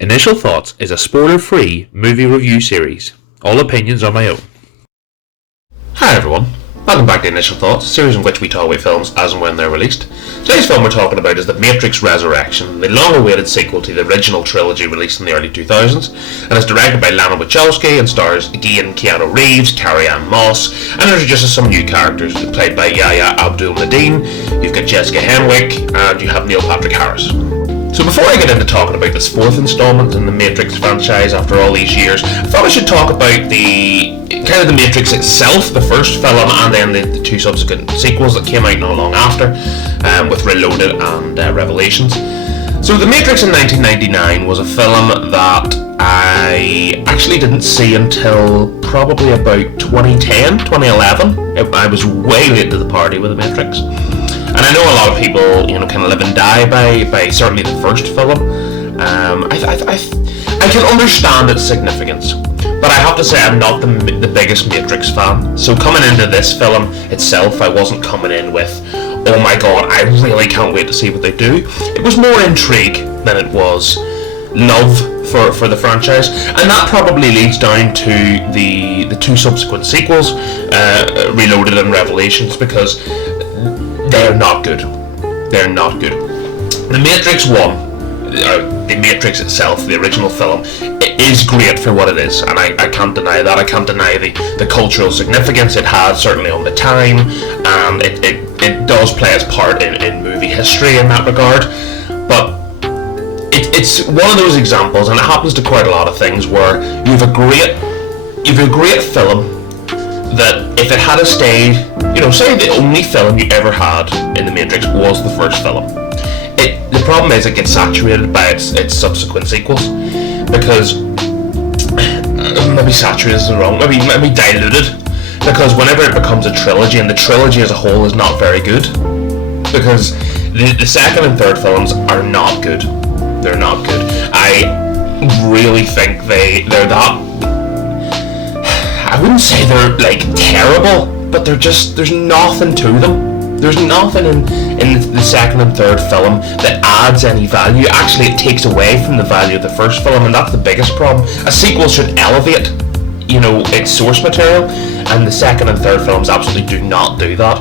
Initial Thoughts is a spoiler-free movie review series. All opinions are my own. Hi everyone, welcome back to Initial Thoughts, a series in which we talk about films as and when they're released. Today's film we're talking about is The Matrix Resurrection, the long-awaited sequel to the original trilogy released in the early 2000s, and is directed by Lana Wichowski and stars again Keanu Reeves, Carrie-Anne Moss, and introduces some new characters played by Yahya Abdul-Mateen. You've got Jessica Henwick, and you have Neil Patrick Harris. So before I get into talking about this fourth installment in the Matrix franchise after all these years, I thought I should talk about the Matrix itself, the first film, and then the two subsequent sequels that came out not long after, with Reloaded and Revelations. So The Matrix in 1999 was a film that I actually didn't see until probably about 2010, 2011. I was way late to the party with The Matrix. And I know a lot of people, kind of live and die by certainly the first film. I can understand its significance, but I have to say I'm not the biggest Matrix fan. So coming into this film itself, I wasn't coming in with, oh my god, I really can't wait to see what they do. It was more intrigue than it was love for the franchise, and that probably leads down to the two subsequent sequels, Reloaded and Revelations, because they're not good. They're not good. The Matrix 1, the Matrix itself, the original film, it is great for what it is, and I can't deny that. I can't deny the cultural significance it had, certainly on the time, and it does play its part in movie history in that regard. But it's one of those examples, and it happens to quite a lot of things, where you have a great film that if it had stayed, say the only film you ever had in The Matrix was the first film, the problem is it gets saturated by its subsequent sequels, because maybe saturated is wrong, maybe diluted, because whenever it becomes a trilogy, and the trilogy as a whole is not very good, because the second and third films are not good. They're not good. I really think they're that, I wouldn't say they're like terrible, but there's nothing to them. There's nothing in the second and third film that adds any value. Actually, it takes away from the value of the first film, and that's the biggest problem. A sequel should elevate, its source material, and the second and third films absolutely do not do that.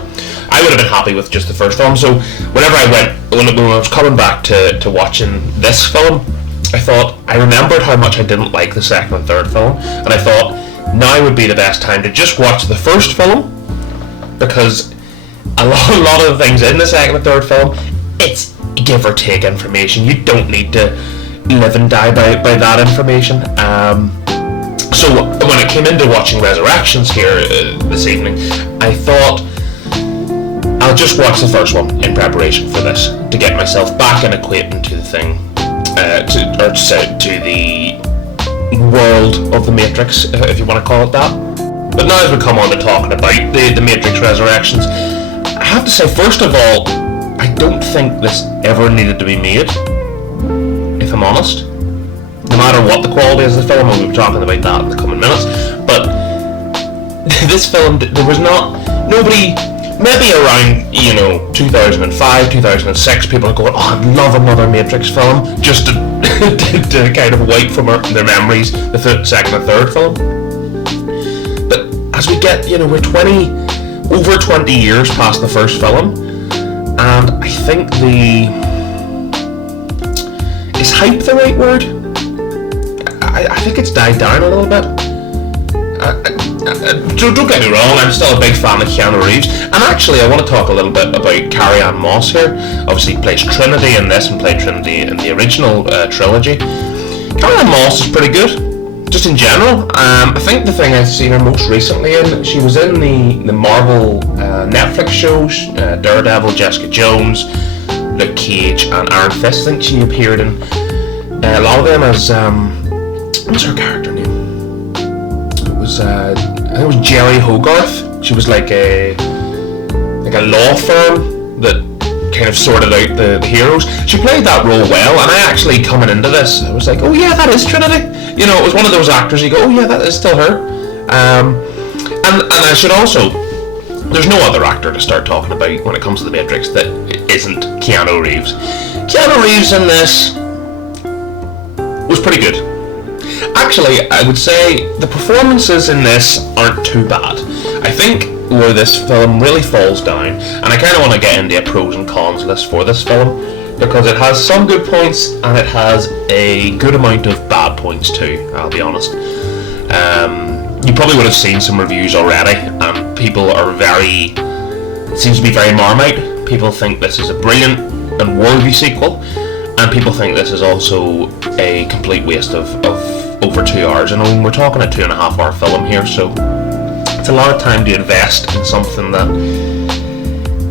I would have been happy with just the first film. So whenever when I was coming back to watching this film, I remembered how much I didn't like the second and third film, and I thought now would be the best time to just watch the first film, because a lot of the things in the second and third film, it's give or take information. You don't need to live and die by that information. So when it came into watching Resurrections here this evening, I thought I'll just watch the first one in preparation for this, to get myself back and acquainted to the thing, to the world of the Matrix, if you want to call it that. But now as we come on to talking about the Matrix Resurrections, I have to say, first of all, I don't think this ever needed to be made, if I'm honest. No matter what the quality is of the film, and we'll be talking about that in the coming minutes, but this film, there was nobody, maybe around 2005, 2006, people are going, oh, I'd love another Matrix film, just to kind of wipe from their memories the second and third film. But as we get, we're over 20 years past the first film, and I think is hype the right word? I think it's died down a little bit. Don't get me wrong, I'm still a big fan of Keanu Reeves, and actually I want to talk a little bit about Carrie-Anne Moss here. Obviously he plays Trinity in this and played Trinity in the original trilogy. Carrie-Anne Moss is pretty good, just in general. I think the thing I've seen her most recently in, she was in the Marvel Netflix shows, Daredevil, Jessica Jones, Luke Cage, and Iron Fist. I think she appeared in a lot of them as, what's her character name? I think it was Jerry Hogarth. She was like a law firm that kind of sorted out the heroes. She played that role well, and I actually, coming into this, I was like, oh yeah, that is Trinity. It was one of those actors you go, oh yeah, that is still her. And I should also, there's no other actor to start talking about when it comes to The Matrix that isn't Keanu Reeves. Keanu Reeves in this was was pretty good. Actually, I would say the performances in this aren't too bad. I think where this film really falls down, and I kind of want to get into a pros and cons list for this film, because it has some good points and it has a good amount of bad points too, I'll be honest. You probably would have seen some reviews already, and people are it seems to be very Marmite. People think this is a brilliant and worthy sequel, and people think this is also a complete waste of over 2 hours. And I mean, we're talking a 2.5 hour film here, so it's a lot of time to invest in something that,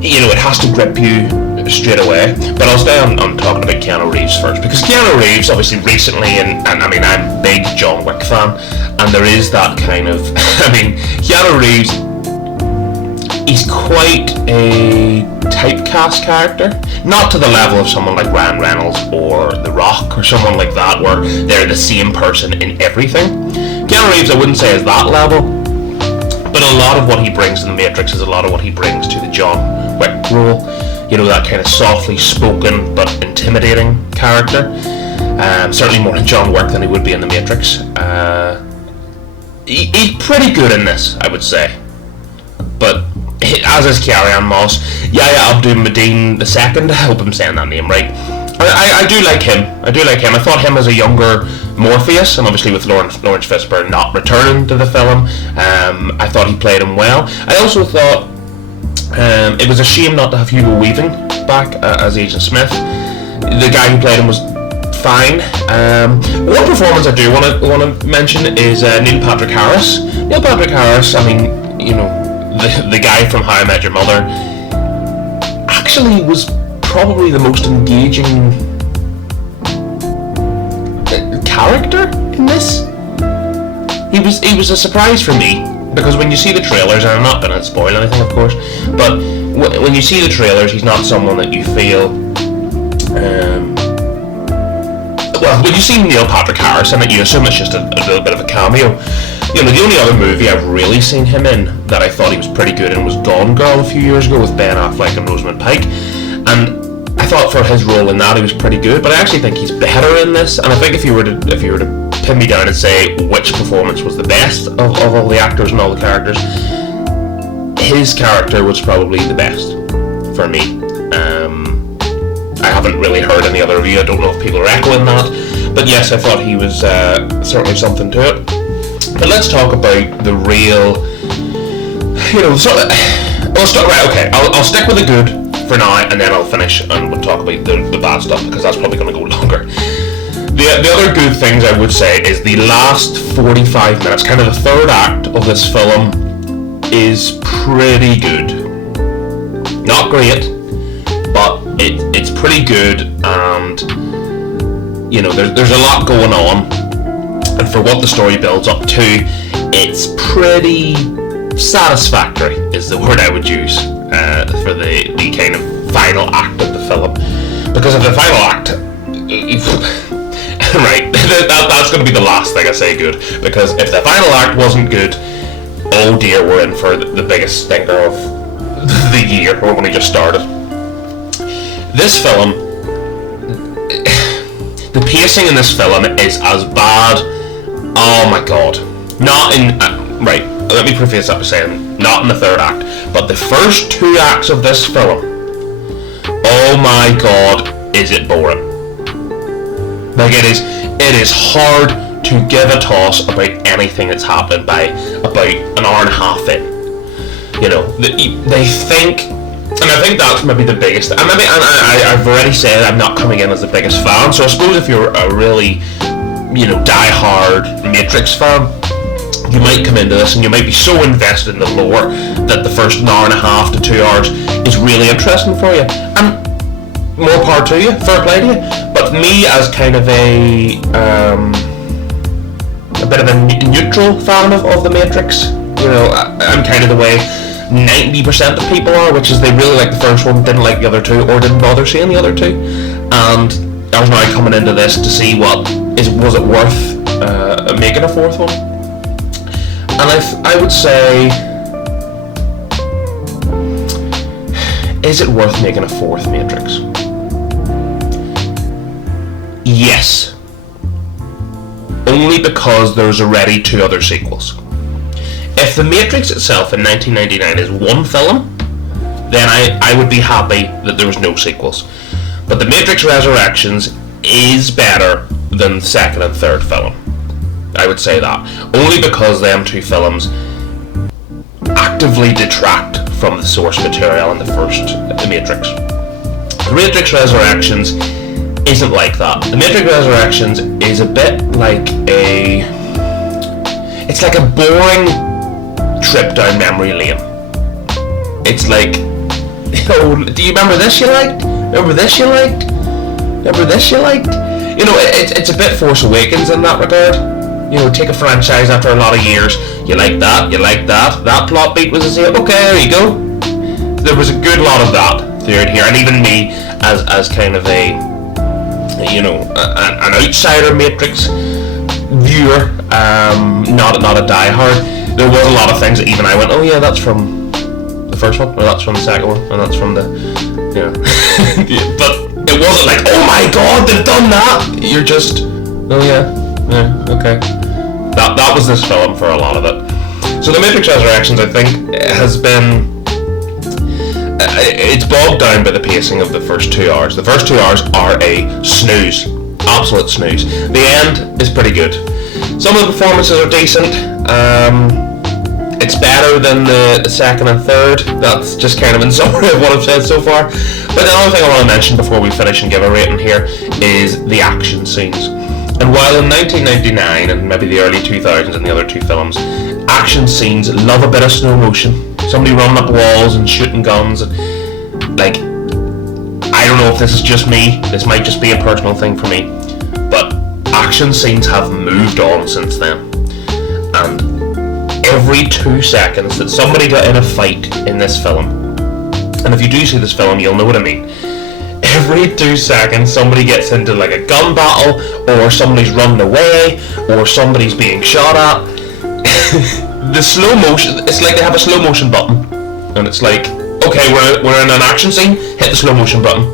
you know, it has to grip you straight away. But I'll stay on talking about Keanu Reeves first, because Keanu Reeves obviously recently, and I mean, I'm a big John Wick fan, and there is that kind of I mean, Keanu Reeves, he's quite a typecast character, not to the level of someone like Ryan Reynolds or The Rock or someone like that where they're the same person in everything. Keanu Reeves, I wouldn't say is that level, but a lot of what he brings to The Matrix is a lot of what he brings to the John Wick role. You know, that kind of softly spoken but intimidating character. Certainly more in John Wick than he would be in The Matrix. He's pretty good in this, I would say. But as is Carrie-Anne Moss, Yahya Abdul-Mateen II, I hope I'm saying that name right. I do like him. I thought him as a younger Morpheus, and obviously with Lawrence Fishburne not returning to the film, I thought he played him well. I also thought it was a shame not to have Hugo Weaving back as Agent Smith. The guy who played him was fine. One performance I do want to mention is Neil Patrick Harris. Neil Patrick Harris, I mean, you know, the guy from How I Met Your Mother, actually was probably the most engaging character in this. He was a surprise for me, because when you see the trailers, and I'm not going to spoil anything of course, but when you see the trailers, he's not someone that you feel well, when you see Neil Patrick Harris in it, you assume it's just a little bit of a cameo. You know, the only other movie I've really seen him in that I thought he was pretty good in was Gone Girl a few years ago with Ben Affleck and Rosamund Pike, and I thought for his role in that he was pretty good, but I actually think he's better in this. And I think if you were to pin me down and say which performance was the best of all the actors and all the characters, his character was probably the best for me. I haven't really heard any other review. I don't know if people are echoing that, but yes, I thought he was certainly something to it. But let's talk about the real, you know, I'll stick with the good for now, and then I'll finish and we'll talk about the bad stuff, because that's probably going to go longer. The other good things I would say is the last 45 minutes, kind of the third act of this film, is pretty good. Not great, but it's pretty good, and you know, there's a lot going on, and for what the story builds up to, it's pretty satisfactory is the word I would use for the kind of final act of the film. Because if the final act right, that's going to be the last thing I say good, because if the final act wasn't good, oh dear, we're in for the biggest stinker of the year. We're only just started. This film, the pacing in this film is as bad, oh my god, not in, right, let me preface that by saying, not in the third act, but the first 2 acts of this film, oh my god, is it boring. Like, it is hard to give a toss about anything that's happening by about an hour and a half in. You know, they think, and I think that's maybe the biggest, and maybe, and I've already said I'm not coming in as the biggest fan, so I suppose if you're a really, you know, die-hard Matrix fan, you might come into this and you might be so invested in the lore that the first hour and a half to 2 hours is really interesting for you. And more power to you, fair play to you. But me, as kind of a bit of a neutral fan of the Matrix, you know, I'm kind of the way 90% of people are, which is they really like the first one, didn't like the other two, or didn't bother seeing the other two. And I was now coming into this to see was it worth making a fourth one. And I would say, is it worth making a fourth Matrix? Yes. only because there's already 2 other sequels. If The Matrix itself in 1999 is one film, then I would be happy that there was no sequels. But The Matrix Resurrections is better than the second and third film. I would say that. Only because them 2 films actively detract from the source material in the first The Matrix. The Matrix Resurrections isn't like that. The Matrix Resurrections is a bit like it's like a boring trip down memory lane. It's like, do you remember this you liked? Remember this you liked? Remember this you liked? You know, it's a bit Force Awakens in that regard. You know, take a franchise after a lot of years. You like that, you like that. That plot beat was the same. Okay, there you go. There was a good lot of that throughout here, and even me, as kind of a, you know, an outsider Matrix viewer, not a diehard. There was a lot of things that even I went, oh yeah, that's from the first one, or that's from the second one, and that's from the, you know. But it wasn't like, oh my god, they've done that. You're just, oh yeah, okay. That was this film for a lot of it. So The Matrix Resurrections, I think, has been, it's bogged down by the pacing of the first 2 hours. The first 2 hours are a snooze, absolute snooze. The end is pretty good. Some of the performances are decent. It's better than the second and third. That's just kind of in summary of what I've said so far. But the other thing I want to mention before we finish and give a rating here is the action scenes. And while in 1999 and maybe the early 2000s in the other 2 films, action scenes love a bit of slow motion. Somebody running up walls and shooting guns. And, like, I don't know if this is just me. This might just be a personal thing for me. But action scenes have moved on since then. And every 2 seconds that somebody got in a fight in this film, and if you do see this film, you'll know what I mean. Every 2 seconds somebody gets into like a gun battle, or somebody's running away, or somebody's being shot at. The slow motion, it's like they have a slow motion button, and it's like, okay, we're in an action scene, hit the slow motion button,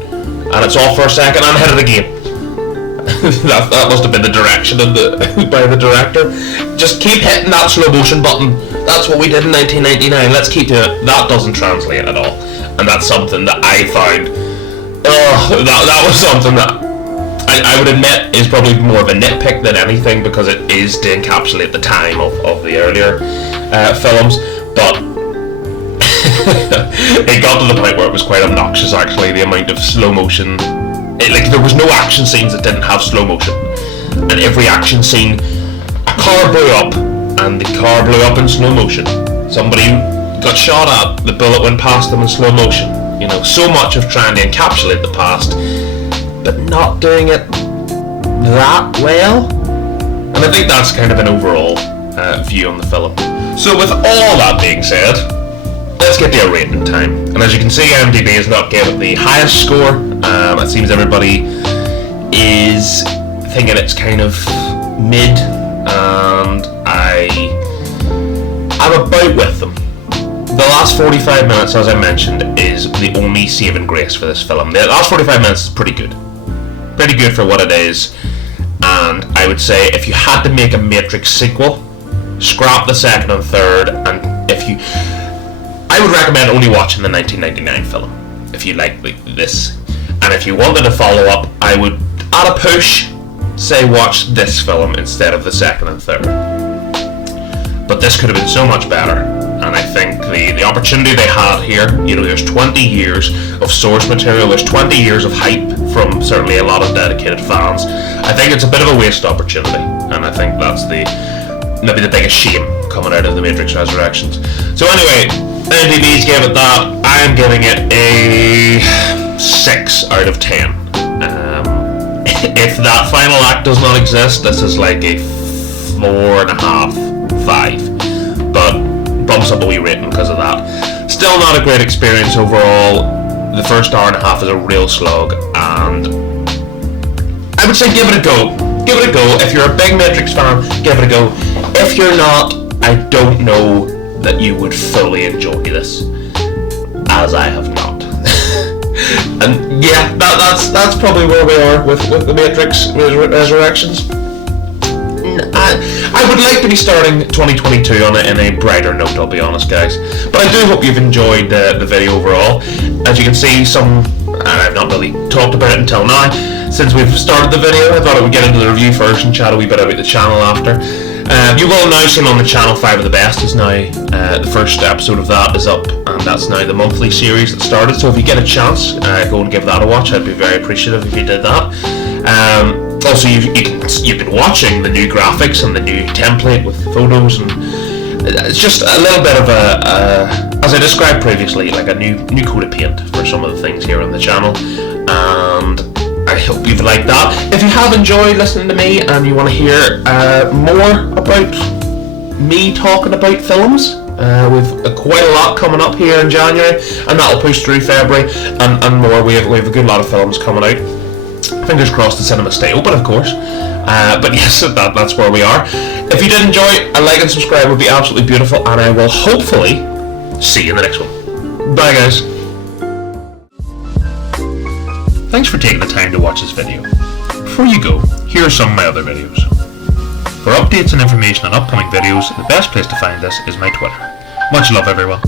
and it's off for a second, and hit it again. that must have been the direction of by the director. Just keep hitting that slow motion button. That's what we did in 1999. Let's keep doing it. That doesn't translate at all, and that's something that I found. That was something that I would admit is probably more of a nitpick than anything, because it is to encapsulate the time of the earlier films, but it got to the point where it was quite obnoxious, actually, the amount of slow motion. Like, there was no action scenes that didn't have slow motion, and every action scene, a car blew up, and the car blew up in slow motion. Somebody got shot at, the bullet went past them in slow motion. You know, so much of trying to encapsulate the past, but not doing it that well. And I think that's kind of an overall view on the film. So with all that being said, let's get to a rating time. And as you can see, IMDb has not given it the highest score. It seems everybody is thinking it's kind of mid, and I'm about with them. The last 45 minutes, as I mentioned, is the only saving grace for this film. The last 45 minutes is pretty good. Pretty good for what it is. And I would say if you had to make a Matrix sequel, scrap the second and third, and I would recommend only watching the 1999 film, if you like this. And if you wanted to follow up, I would, at a push, say watch this film instead of the second and third. But this could have been so much better. And I think the opportunity they had here, you know, there's 20 years of source material, there's 20 years of hype from certainly a lot of dedicated fans. I think it's a bit of a wasted opportunity, and I think that's maybe the biggest shame coming out of The Matrix Resurrections. So anyway, IMDb's gave it that. I am giving it a 6 out of 10. If that final act does not exist, this is like a 4.5, 5. But bumps up a wee rating because of that. Still not a great experience overall. The first hour and a half is a real slog, and I would say give it a go. Give it a go. If you're a big Matrix fan, give it a go. If you're not, I don't know that you would fully enjoy this, as I have not. And yeah, that's probably where we are with the Matrix Resurrections. I would like to be starting 2022 on in a brighter note, I'll be honest, guys. But I do hope you've enjoyed the video overall. As you can see, I've not really talked about it until now. Since we've started the video, I thought I would get into the review first and chat a wee bit about the channel after. You will now see on the channel 5 of the Best is now, the first episode of that is up, and that's now the monthly series that started. So if you get a chance, go and give that a watch. I'd be very appreciative if you did that. Also, you've been watching the new graphics and the new template with photos, and it's just a little bit of as I described previously, like a new coat of paint for some of the things here on the channel, and I hope you've liked that. If you have enjoyed listening to me and you want to hear more about me talking about films, we've quite a lot coming up here in January, and that'll push through February and more. We have a good lot of films coming out. Fingers crossed the cinemas stay open, of course. But yes, that's where we are. If you did enjoy, a like and subscribe would be absolutely beautiful, and I will hopefully see you in the next one. Bye, guys. Thanks for taking the time to watch this video. Before you go, here are some of my other videos. For updates and information on upcoming videos, the best place to find us is my Twitter. Much love, everyone.